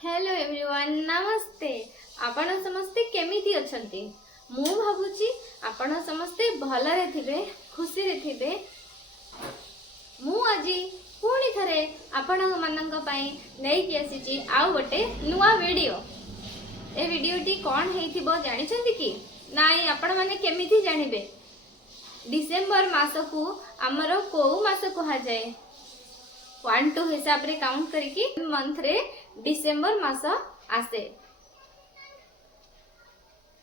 Hello everyone नमस्ते। आपण समस्ते केमिति अछंती? मु भाबुची आपण समस्ते भलरे थिबे, खुशी रे थिबे। मु आजी पुणी थरे आपण मानंग पई नेकी आसीची आउ गोटे नुवा वीडियो। ए वीडियोटी कोन हेइथिबो जानि छंती कि नाई? आपण माने केमिति जानिबे? डिसेंबर मास को हमर को मास कहा जाए? 1-2 हिसाब रे काउंट करिकी मंथ रे डिसेंबर मास आसे।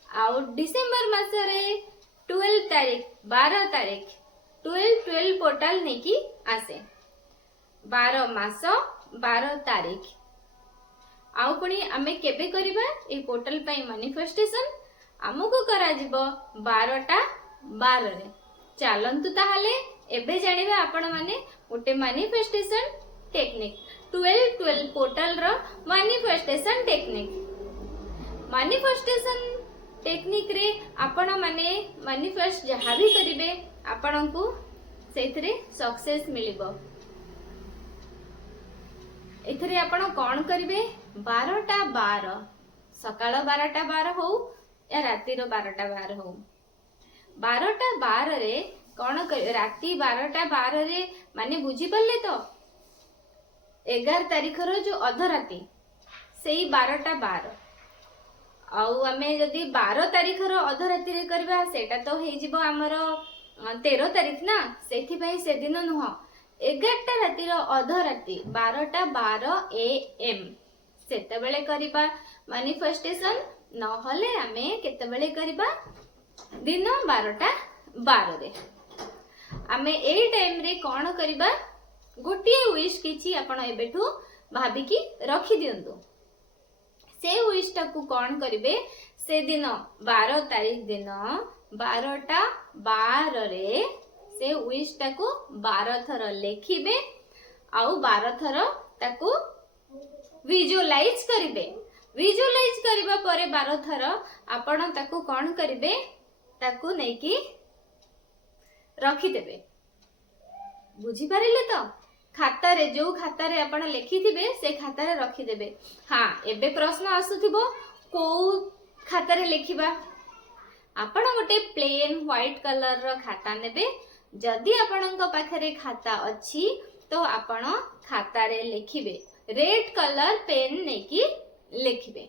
आउ डिसेंबर मास रे 12 तारीख 12 तारीख 12 पोर्टल नेकी आसे। 12 मास 12 तारीख आउ पुणी आमे केबे करिबा ए पोर्टल पई मैनिफेस्टेशन हमकु करा जिवो 12टा 12 रे। चलंतु ताहाले एबे जानिबा आपण माने गोटे मैनिफेस्टेशन टेक्निक 12 पोर्टल रो मैनिफेस्टेशन टेक्निक। मैनिफेस्टेशन टेक्निक रे आपण माने मैनिफेस्ट जहा भी करिवे आपण को सेथरे सक्सेस मिलिबो। एथरे आपण कोन करिवे? 12टा 12 सकाळ 12टा 12 हो या राती रो 12टा 12 हो। 12टा 12 रे कौन कर राती 12टा 12 रे माने बुझी पल्ले तो 11 तारीख रो जो अधराती सेही 12टा 12 आउ आमे जदी 12 तारीख रो अधराती रे करबा सेटा तो हे जिवो हमर 13 तारीख ना। सेथि पई से दिन नुह 11टा राती रो अधराती 12टा 12 AM सेते बेले करबा मैनिफेस्टेशन। न हले आमे केते बेले करबा? दिन 12टा 12 रे आमे ए टाइम रे कोन करबा? गोटिए विश किछि आपण एबेठू भाबी की रखि दियंतु। से विश टा को कोन करिवे? से दिन 12 तारीख दिन 12टा 12 रे से विश टा को 12 थर लेखिबे आउ 12 थर ताको विजुअलाइज करिवे। विजुअलाइज करिबा परे 12 थर आपण ताको कोन करिवे? ताको नै की रखी देबे। बुझी पारिले तो? खाता रे जो खाता रे आपण लिखि थिबे से खाता रे रखी देबे। हां एबे प्रश्न आसुथिबो को खाता रे लिखिबा? आपण गोटे प्लेन व्हाइट कलर रो खाता नेबे। जदी आपणक पाखरे खाता अछि तो आपण खाता रे लिखिबे। रेड कलर पेन नेकी लिखिबे।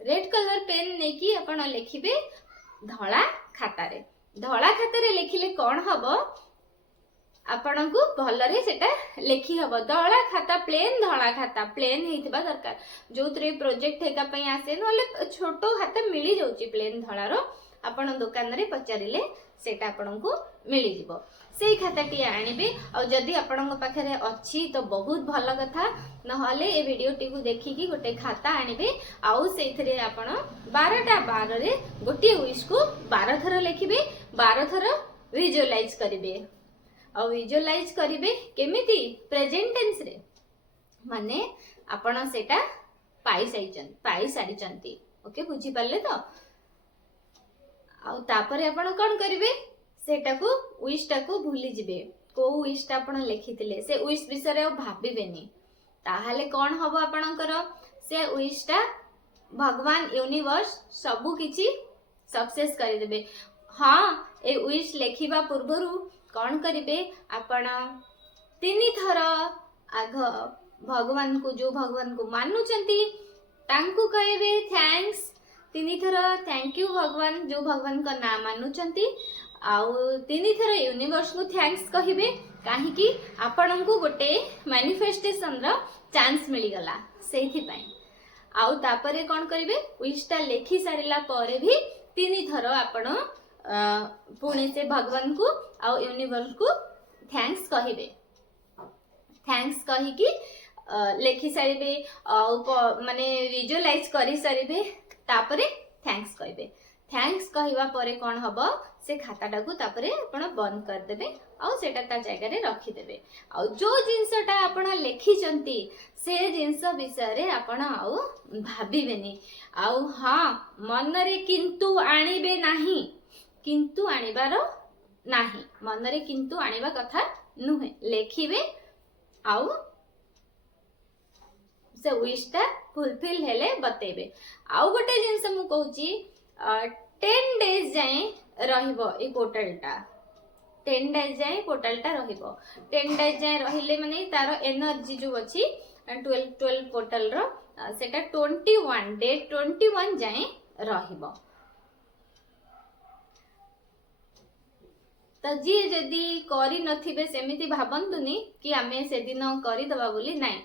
रेड कलर पेन नेकी आपण लिखिबे धला खाता रे। धला खाता रे लिखिले कोन हबो? आपण को भलरे सेटा लिखि हबो। धला खाता प्लेन धला खाता प्लेन हेतिबा दरकार। जोतरे प्रोजेक्ट हेका पई आसे नले छोटो खाता मिली जाउची प्लेन धला रो। आपण दुकान रे पचारिले सेटा आपण को मिली जिवो। सेही खाताटी आनिबे। और जदी आपण पाखरे अछि तो बहुत भलो कथा। नहले ए वीडियोटी को देखिकी गोटे खाता आनिबे आउ सेथरे आपण 12टा 12 रे गोटे विश को 12 थर लिखिबे। 12 थर विजुअलाइज करिवे। और विजुअलाइज करिवे केमिति? प्रेजेंट टेंस रे माने आपण सेटा पाई सारिचंती। ओके बुझी पाले तो? आउ तापरे आपण कोन करिवे? सेटा को विश टा को भूली जिवे। को विश टा आपण लिखिथिले से विश विषय रे भाबिबेनी। ताहाले कोन हबो आपणकर? से विश टा भगवान यूनिवर्स सबु किछि सक्सेस करि देबे। हां ए विश लेखिबा पूर्वरु कोन करिवे? आपण 3 थर आग भगवान को जो भगवान को मानुचंती तांकु कहबे थैंक्स। 3 थर थैंक यू भगवान जो भगवान का नाम मानुचंती। आउ 3 थर यूनिवर्स को थैंक्स कहिबे काहे कि आपण को गोटे मैनिफेस्टेशन रो चांस मिली गला सेहि पई। आउ तापरे कोन करिवे? विश टा लेखि सारिला परे भी 3 थर आपण पुणे से भगवान को आउ यूनिवर्स को थैंक्स कहिबे। थैंक्स कहि कि लेखि सारिबे माने विजुअलाइज करि सारिबे। तापरे थैंक्स कहिबे। थैंक्स कहिबा परे कोन हबो? से खाताटा को तापरे आपण बंद कर देबे आउ सेटा ता जायगा रे रखि देबे। आउ जो जिंसटा आपण लेखि चंती से जिंस विषय रे आपण आउ भाबिबेनी। आउ हां मन रे किंतु आनिबे नाही। किंतु आनिबार नाही। मन रे किंतु आनिबा कथा नुहे। लेखिबे आउ से विशटा फुलफिल हेले बतेबे। आउ गोटे जिनस मु कहूची 10 डेज जाए रहिबो ए पोर्टलटा 10 डेज जाए पोर्टलटा रहिबो 10 डेज जाए रहिले माने तार एनर्जी जो अछि 12 पोर्टल रो सेटा 21 डे 21 जाए रहिबो। तो जी जदि करी नथिबे सेमिति भाबंतुनी कि आमे से दिन करी दबा बोली नाही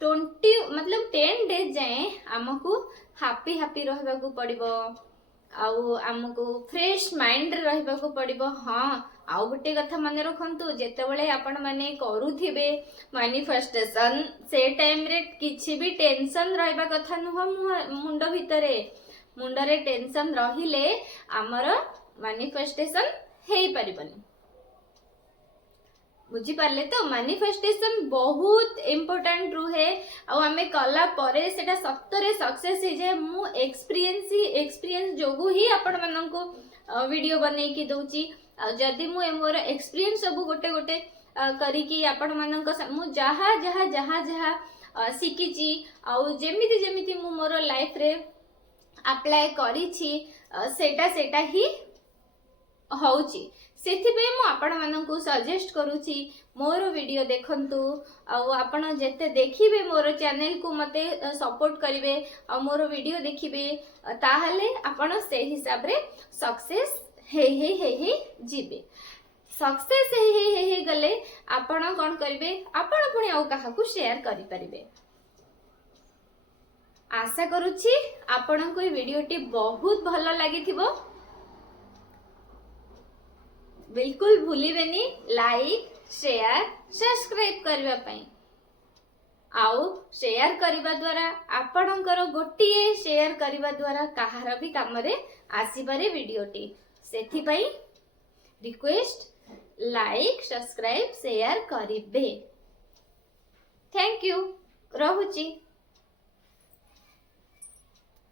20 मतलब 10 डेज जाए आमको हैप्पी हैप्पी रहबा को पड़िबो आउ आमको फ्रेश माइंड रहबा को पड़िबो। हां आउ गोटे कथा माने रखंतु जेते बेले आपण माने करूथिबे मैनिफेस्टेशन से टाइम रे किछि भी टेंशन रहबा कथा नुह मुंड भितरे मुंडरे टेंशन रहिले हमर मैनिफेस्टेशन हेई परिबनी। बुझी पारले तो मैनिफेस्टेशन बहुत इम्पोर्टेंट रुहे आ आमे कला परे सेटा सत्तरे सक्सेस हे जे मु एक्सपीरियंस जोगु ही आपण माननको वीडियो बनै की दोची। जदि मु मोर एक्सपीरियंस सब गोटे गोटे करी की आपण माननको मु जहा जहा जहा जहा सिकिची आ जेमिति जेमिति मु मोर लाइफ रे अप्लाई करिछि सेटा सेटा ही होउची। सेथिबे मु आपण माननको सजेस्ट करूची मोर वीडियो देखंतु आ आपण जेते देखिबे मोर चैनल को मते सपोर्ट करिवे आ मोर वीडियो देखिबे ताहले आपण से हिसाब रे सक्सेस हे जीबे। सक्सेस हे गले आपण कोन करिवे आपण पुणी आ काहा को शेयर करि परिबे। आशा करूची आपण को वीडियोटी बहुत भलो लागिथिबो। बिल्कुल भूलिबेनी लाइक शेयर सब्सक्राइब करबा पई आउ शेयर करबा द्वारा आपणकर गोटिए शेयर करबा द्वारा कहार भी काम रे आसी पारे वीडियोटी सेथि पई रिक्वेस्ट लाइक सब्सक्राइब शेयर करिबे। Thank you रहुची।